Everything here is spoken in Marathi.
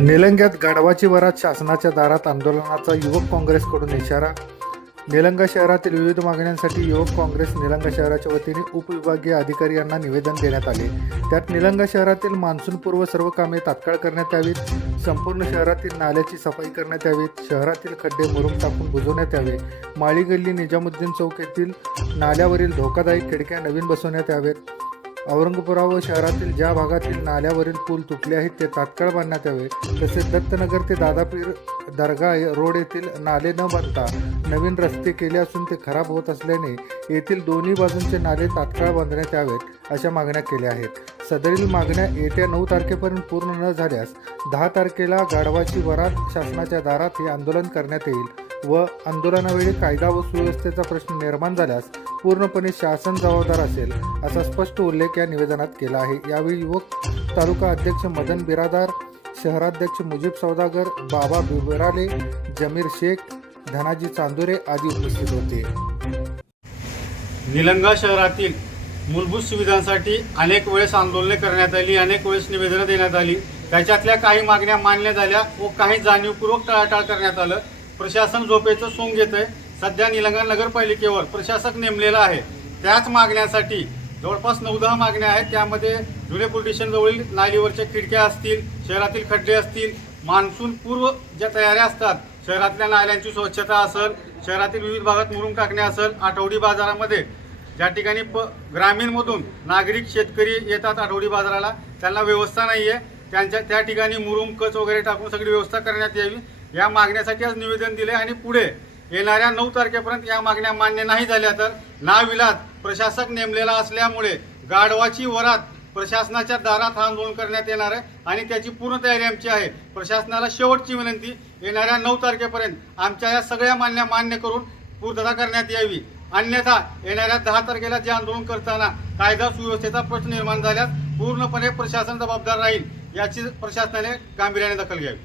निलंग्यात गाढवाची वरात शासनाच्या दारात आंदोलनाचा युवक काँग्रेसकडून इशारा. निलंगा शहरातील विविध मागण्यांसाठी युवक काँग्रेस निलंगा शहराच्या वतीने उपविभागीय अधिकारी यांना निवेदन देण्यात आले. त्यात निलंगा शहरातील मान्सूनपूर्व सर्व कामे तात्काळ करण्यात यावीत संपूर्ण शहरातील नाल्याची सफाई करण्यात यावीत शहरातील खड्डे मुरुम टाकून बुजवण्यात यावे माळी गल्ली निजामुद्दीन चौक येथील नाल्यावरील धोकादायक खिडक्या नवीन बसवण्यात यावेत. औरंगपुरा व शहरातील ज्या भागातील नाल्यावरील पूल तुटले आहेत ते तात्काळ बांधण्यात यावे. तसेच दत्तनगर ते दादापीर दर्गा रोड येथील नाले न बांधता नवीन रस्ते केले असून ते खराब होत असल्याने येथील दोन्ही बाजूंचे नाले तात्काळ बांधण्यात यावेत अशा मागण्या केल्या आहेत. सदरील मागण्या येत्या नऊ तारखेपर्यंत पूर्ण न झाल्यास दहा तारखेला गाढवाची वरात शासनाच्या दारात हे आंदोलन करण्यात येईल व आंदोलनावेळी कायदा व सुव्यवस्थेचा प्रश्न निर्माण झाल्यास पूर्णपणे शासन जबाबदार असेल असा स्पष्ट उल्लेख या निवेदनात केला आहे. यावेळी युवक तालुका अध्यक्ष मदन बिरादार शहराध्यक्ष मुजीब सौदागर बाबा बिबराले जमीर शेख धनाजी चांदुरे आदी उपस्थित होते. निलंगा शहरातील मूलभूत सुविधांसाठी अनेक वेळेस आंदोलने करण्यात आली अनेक वेळेस निवेदनं देण्यात आली. त्याच्यातल्या काही मागण्या मान्य झाल्या व काही जाणीवपूर्वक टाळाटाळ करण्यात आलं. प्रशासन झोपेचं सोंग घेत आहे सध्या निलंगा नगरपालिकेवर प्रशासक नेमलेला आहे. त्याच मागण्यासाठी जवळपास नऊ दहा मागण्या आहेत. त्यामध्ये जुने पोलीस स्टेशनजवळील नालीवरच्या खिडक्या असतील शहरातील खड्डे असतील मान्सून पूर्व ज्या तयाऱ्या असतात शहरातल्या नाल्यांची स्वच्छता असेल शहरातील विविध भागात मुरुम टाकणे असेल आठवडी बाजारामध्ये ज्या ठिकाणी प ग्रामीणमधून नागरिक शेतकरी येतात आठवडी बाजाराला त्यांना व्यवस्था नाही आहे त्यांच्या त्या ठिकाणी मुरुम कच वगैरे टाकून सगळी व्यवस्था करण्यात यावी. या मागण्यासाठी आज निवेदन दिले आणि पुढे येणाऱ्या नऊ तारखेपर्यंत या मागण्या मान्य नाही झाल्या तर नाविलाज प्रशासक नेमलेला असल्यामुळे गाढवाची वरात प्रशासनाच्या दारात हा आंदोलन करण्यात येणार आहे आणि त्याची पूर्ण तयारी आमची आहे. प्रशासनाला शेवटची विनंती येणाऱ्या नऊ तारखेपर्यंत आमच्या या सगळ्या मान्य मान्य करून पूर्तता करण्यात यावी. अन्यथा येणाऱ्या दहा तारखेला जे आंदोलन करताना कायदा सुव्यवस्थेचा प्रश्न निर्माण झाल्यास पूर्णपणे प्रशासन जबाबदार राहील याची प्रशासनाने गांभीर्याने दखल घ्यावी.